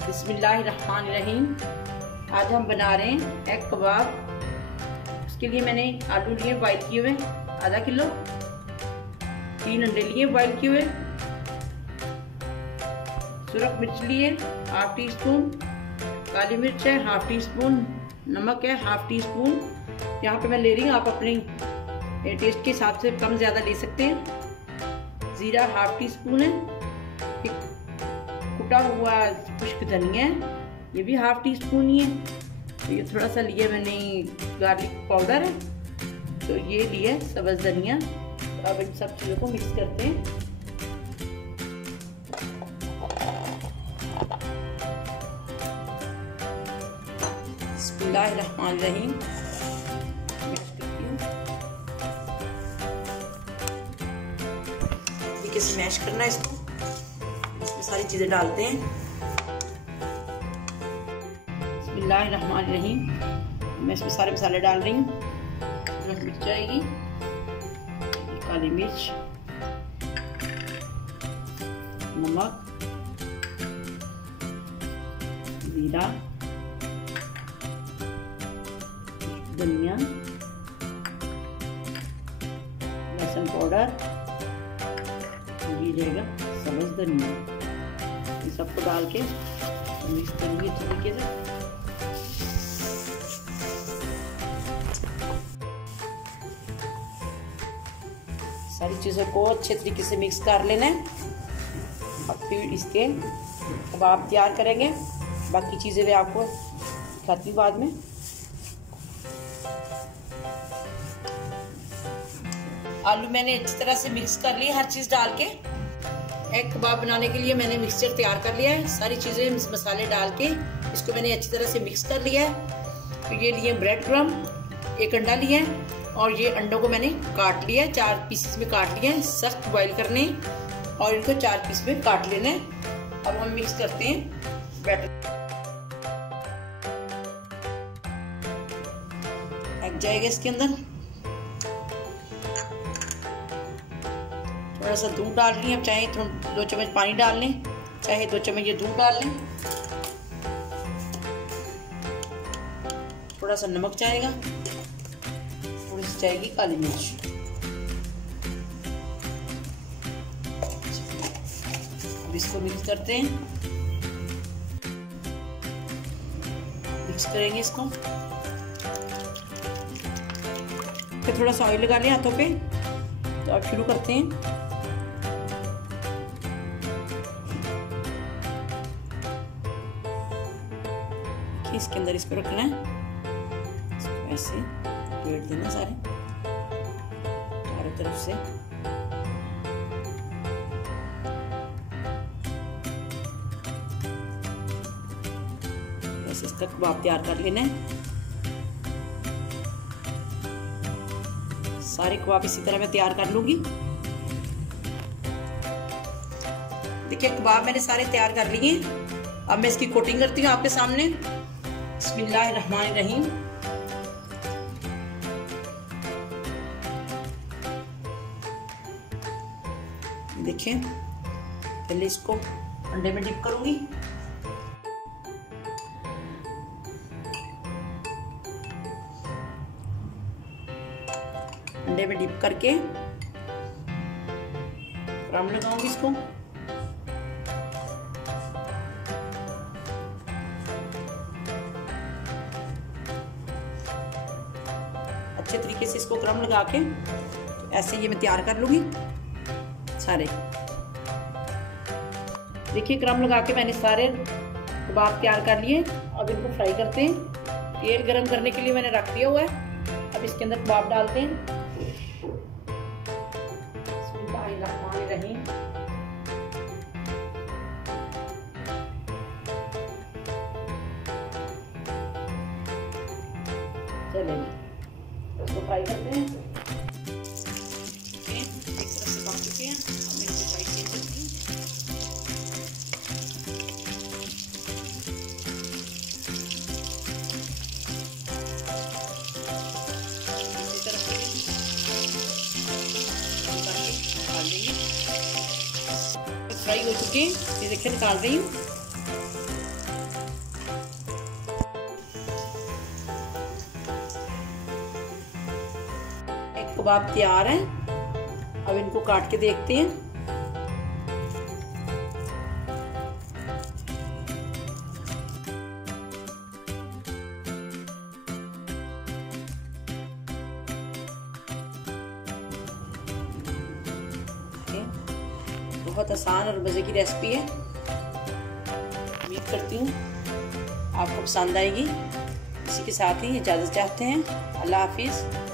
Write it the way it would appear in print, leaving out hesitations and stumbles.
बिस्मिल्लाहिर्रहमानिर्रहीम। आज हम बना रहे हैं एग कबाब। उसके लिए मैंने आलू लिए बॉयल किए हुए आधा किलो, 3 अंडे लिए बॉयल किए हुए, सुरख मिर्च लिए हाफ टी स्पून, काली मिर्च है हाफ टी स्पून, नमक है हाफ टी स्पून। यहाँ पे मैं ले रही हूँ, आप अपने टेस्ट के हिसाब से कम ज़्यादा ले सकते हैं। ज़ीरा हाफ टी स्पून है, एक कुटा हुआ खुश्क धनिया है, ये भी हाफ टी स्पून ही है। तो ये थोड़ा सा लिया मैंने गार्लिक पाउडर है, तो ये लिया सब्ज़ धनिया। तो अब इन सब चीज़ों को मिक्स करते हैं। बिस्मिल्लाहिर्रहमानिर्रहीम। कैसे मैश करना है इसको, इसमें सारी चीजें डालते हैं। बिस्मिल्लाहिर्रहमानिर्रहीम। मैं इसमें सारे मसाले डाल रही हूँ। मिर्च आएगी, काली मिर्च, नमक, जीरा, धनिया, लहसुन पाउडर, ये रहेगा सब्ज़ धनिया। ये सबको डाल के मिक्स करेंगे अच्छे तरीके से। सारी चीज़ों को अच्छे तरीके से मिक्स कर लेना है। अब फिर इसके कबाब तैयार करेंगे। बाकी चीज़ें मैं आपको दिखाती हूँ बाद में। आलू मैंने अच्छी तरह से मिक्स कर लिए हर चीज़ डाल के। एग कबाब बनाने के लिए मैंने मिक्सचर तैयार कर लिया है। सारी चीज़ें मसाले डाल के इसको मैंने अच्छी तरह से मिक्स कर लिया है। तो ये लिए ब्रेड क्रम, एक अंडा लिया है, और ये अंडों को मैंने काट लिया है, 4 पीसेस में काट लिया है। सख्त बॉईल करने और इनको 4 पीस में काट लेना है। अब हम मिक्स करते हैं बैटर। एग जाएगा इसके अंदर। थोड़ा सा दूध डाल रही हैं, चाहे 2 चम्मच पानी डाल लें, चाहे 2 चम्मच ये दूध डाल लें। थोड़ा सा नमक जाएगा, थोड़ी सी जाएगी काली मिर्च। अब इसको मिक्स करते हैं। मिक्स करेंगे इसको। फिर थोड़ा सा ऑयल लगा लें हाथों पे। तो अब शुरू करते हैं। इसके अंदर इसको रखना है, इसको ऐसे लपेट देना सारे चारों तरफ से। ऐसे इसका कबाब तैयार कर लेना है। सारे कबाब इसी तरह मैं तैयार कर लूंगी। देखिए कबाब मैंने सारे तैयार कर लिए। अब मैं इसकी कोटिंग करती हूँ आपके सामने। बिस्मिल्लाहिर्रहमानिर्रहीम। देखिए पहले इसको अंडे में डिप करूंगी। अंडे में डिप करके क्रम लगाऊंगी इसको। अच्छे तरीके से इसको क्रम लगा के ऐसे ये मैं तैयार कर लूंगी सारे। देखिए क्रम लगा के मैंने सारे कबाब तैयार कर लिए। अब इनको फ्राई करते हैं। तेल गरम करने के लिए मैंने रख दिया हुआ है। अब इसके अंदर कबाब डालते हैं। बिस्मिल्लाहिर्रहमानिर्रहीम। चलिए इसको फ्राई करते हैं। एक तरफ से पक चुके हैं। अब मैं इसे साइड चेंज करती हूँ। इसी तरफ से डाल देंगे। फ्राई हो चुके हैं, ये देखिए निकाल रही हूँ। एग कबाब तैयार हैं। अब इनको काट के देखते हैं। बहुत आसान और मज़े की रेसिपी है। उम्मीद करती हूँ आपको पसंद आएगी। इसी के साथ ही इजाज़त चाहते हैं। अल्लाह हाफिज़।